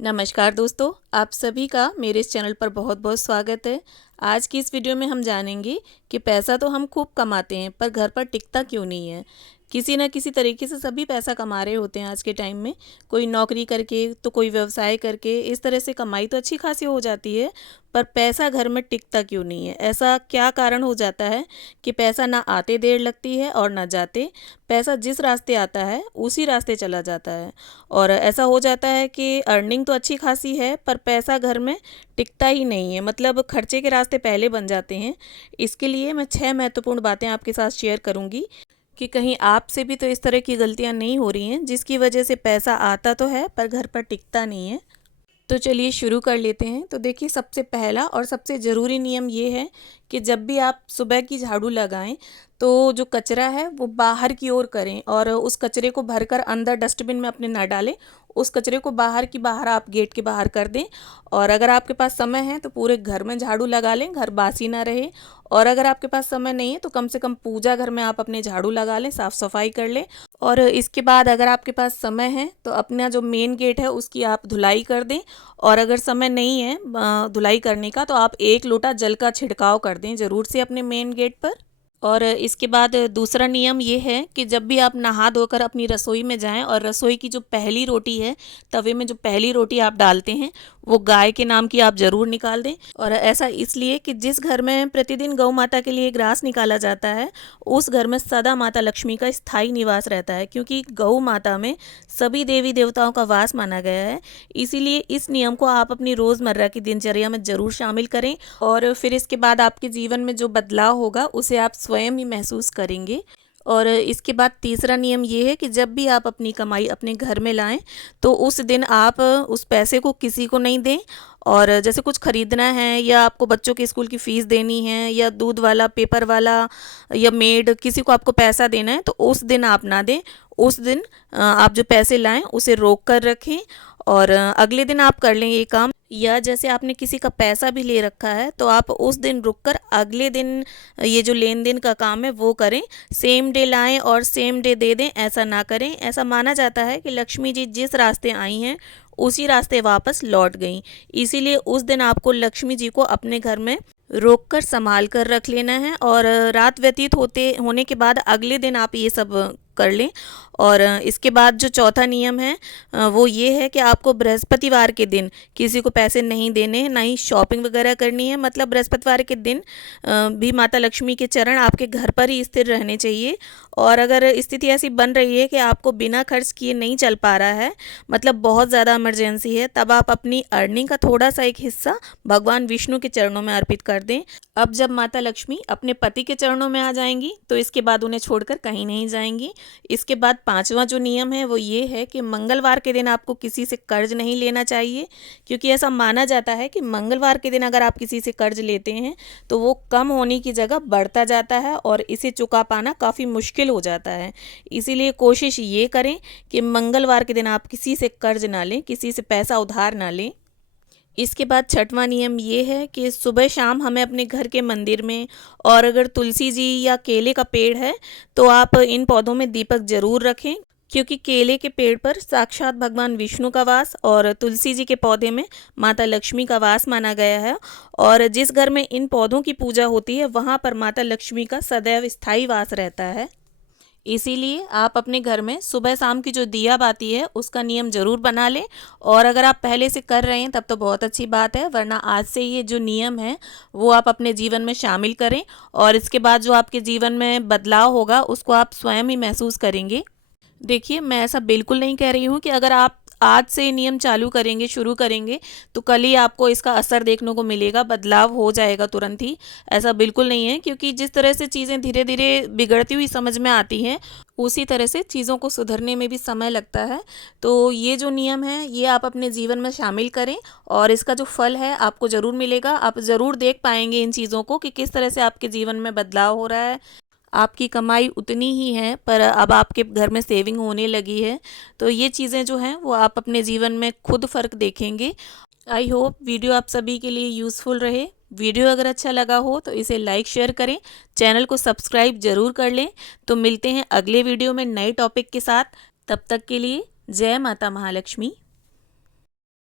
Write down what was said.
नमस्कार दोस्तों, आप सभी का मेरे इस चैनल पर बहुत बहुत स्वागत है। आज की इस वीडियो में हम जानेंगे कि पैसा तो हम खूब कमाते हैं पर घर पर टिकता क्यों नहीं है। किसी न किसी तरीके से सभी पैसा कमा रहे होते हैं आज के टाइम में। कोई नौकरी करके तो कोई व्यवसाय करके, इस तरह से कमाई तो अच्छी खासी हो जाती है, पर पैसा घर में टिकता क्यों नहीं है। ऐसा क्या कारण हो जाता है कि पैसा ना आते देर लगती है और ना जाते। पैसा जिस रास्ते आता है उसी रास्ते चला जाता है। और ऐसा हो जाता है कि अर्निंग तो अच्छी खासी है पर पैसा घर में टिकता ही नहीं है, मतलब खर्चे के रास्ते पहले बन जाते हैं। इसके लिए मैं 6 महत्वपूर्ण बातें आपके साथ शेयर करूंगी कि कहीं आपसे भी तो इस तरह की गलतियां नहीं हो रही हैं जिसकी वजह से पैसा आता तो है पर घर पर टिकता नहीं है। तो चलिए शुरू कर लेते हैं। तो देखिए, सबसे पहला और सबसे ज़रूरी नियम ये है कि जब भी आप सुबह की झाड़ू लगाएं तो जो कचरा है वो बाहर की ओर करें और उस कचरे को भरकर अंदर डस्टबिन में अपने ना डालें। उस कचरे को बाहर की बाहर आप गेट के बाहर कर दें। और अगर आपके पास समय है तो पूरे घर में झाड़ू लगा लें, घर बासी ना रहे। और अगर आपके पास समय नहीं है तो कम से कम पूजा घर में आप अपने झाड़ू लगा लें, साफ़ सफाई कर लें। और इसके बाद अगर आपके पास समय है तो अपना जो मेन गेट है उसकी आप धुलाई कर दें। और अगर समय नहीं है धुलाई करने का तो आप 1 लोटा जल का छिड़काव कर दें ज़रूर से अपने मेन गेट पर। और इसके बाद दूसरा नियम ये है कि जब भी आप नहा धोकर अपनी रसोई में जाएं और रसोई की जो पहली रोटी है, तवे में जो पहली रोटी आप डालते हैं, वो गाय के नाम की आप ज़रूर निकाल दें। और ऐसा इसलिए कि जिस घर में प्रतिदिन गौ माता के लिए ग्रास निकाला जाता है उस घर में सदा माता लक्ष्मी का स्थायी निवास रहता है, क्योंकि गौ माता में सभी देवी देवताओं का वास माना गया है। इसीलिए इस नियम को आप अपनी रोज़मर्रा की दिनचर्या में ज़रूर शामिल करें और फिर इसके बाद आपके जीवन में जो बदलाव होगा उसे आप स्वयं ही महसूस करेंगे। और इसके बाद तीसरा नियम ये है कि जब भी आप अपनी कमाई अपने घर में लाएं तो उस दिन आप उस पैसे को किसी को नहीं दें। और जैसे कुछ खरीदना है या आपको बच्चों के स्कूल की फ़ीस देनी है या दूध वाला, पेपर वाला या मेड, किसी को आपको पैसा देना है तो उस दिन आप ना दें। उस दिन आप जो पैसे लाएं उसे रोक कर रखें और अगले दिन आप कर लें ये काम। या जैसे आपने किसी का पैसा भी ले रखा है तो आप उस दिन रुककर अगले दिन ये जो लेन देन का काम है वो करें। सेम डे लाएं और सेम डे दे दें, ऐसा ना करें। ऐसा माना जाता है कि लक्ष्मी जी जिस रास्ते आई हैं उसी रास्ते वापस लौट गईं। इसीलिए उस दिन आपको लक्ष्मी जी को अपने घर में रोक कर संभाल कर रख लेना है और रात व्यतीत होने के बाद अगले दिन आप ये सब कर लें। और इसके बाद जो चौथा नियम है वो ये है कि आपको बृहस्पतिवार के दिन किसी को पैसे नहीं देने, ना ही शॉपिंग वगैरह करनी है। मतलब बृहस्पतिवार के दिन भी माता लक्ष्मी के चरण आपके घर पर ही स्थिर रहने चाहिए। और अगर स्थिति ऐसी बन रही है कि आपको बिना खर्च किए नहीं चल पा रहा है, मतलब बहुत ज़्यादा इमरजेंसी है, तब आप अपनी अर्निंग का थोड़ा सा एक हिस्सा भगवान विष्णु के चरणों में अर्पित कर दें। अब जब माता लक्ष्मी अपने पति के चरणों में आ जाएंगी तो इसके बाद उन्हें छोड़कर कहीं नहीं जाएंगी। इसके बाद पांचवा जो नियम है वो ये है कि मंगलवार के दिन आपको किसी से कर्ज नहीं लेना चाहिए, क्योंकि ऐसा माना जाता है कि मंगलवार के दिन अगर आप किसी से कर्ज लेते हैं तो वो कम होने की जगह बढ़ता जाता है और इसे चुका पाना काफ़ी मुश्किल हो जाता है। इसीलिए कोशिश ये करें कि मंगलवार के दिन आप किसी से कर्ज ना लें, किसी से पैसा उधार ना लें। इसके बाद छठवां नियम ये है कि सुबह शाम हमें अपने घर के मंदिर में, और अगर तुलसी जी या केले का पेड़ है तो आप इन पौधों में दीपक जरूर रखें, क्योंकि केले के पेड़ पर साक्षात भगवान विष्णु का वास और तुलसी जी के पौधे में माता लक्ष्मी का वास माना गया है। और जिस घर में इन पौधों की पूजा होती है वहाँ पर माता लक्ष्मी का सदैव स्थायी वास रहता है। इसीलिए आप अपने घर में सुबह शाम की जो दिया बाती है उसका नियम ज़रूर बना लें। और अगर आप पहले से कर रहे हैं तब तो बहुत अच्छी बात है, वरना आज से ये जो नियम है वो आप अपने जीवन में शामिल करें और इसके बाद जो आपके जीवन में बदलाव होगा उसको आप स्वयं ही महसूस करेंगे। देखिए, मैं ऐसा बिल्कुल नहीं कह रही हूँ कि अगर आप आज से नियम चालू करेंगे, शुरू करेंगे तो कल ही आपको इसका असर देखने को मिलेगा, बदलाव हो जाएगा तुरंत ही। ऐसा बिल्कुल नहीं है, क्योंकि जिस तरह से चीज़ें धीरे धीरे बिगड़ती हुई समझ में आती हैं उसी तरह से चीज़ों को सुधरने में भी समय लगता है। तो ये जो नियम है ये आप अपने जीवन में शामिल करें और इसका जो फल है आपको ज़रूर मिलेगा। आप ज़रूर देख पाएंगे इन चीज़ों को कि किस तरह से आपके जीवन में बदलाव हो रहा है। आपकी कमाई उतनी ही है पर अब आपके घर में सेविंग होने लगी है। तो ये चीज़ें जो हैं वो आप अपने जीवन में खुद फ़र्क देखेंगे। आई होप वीडियो आप सभी के लिए यूज़फुल रहे। वीडियो अगर अच्छा लगा हो तो इसे लाइक शेयर करें, चैनल को सब्सक्राइब ज़रूर कर लें। तो मिलते हैं अगले वीडियो में नए टॉपिक के साथ। तब तक के लिए जय माता महालक्ष्मी।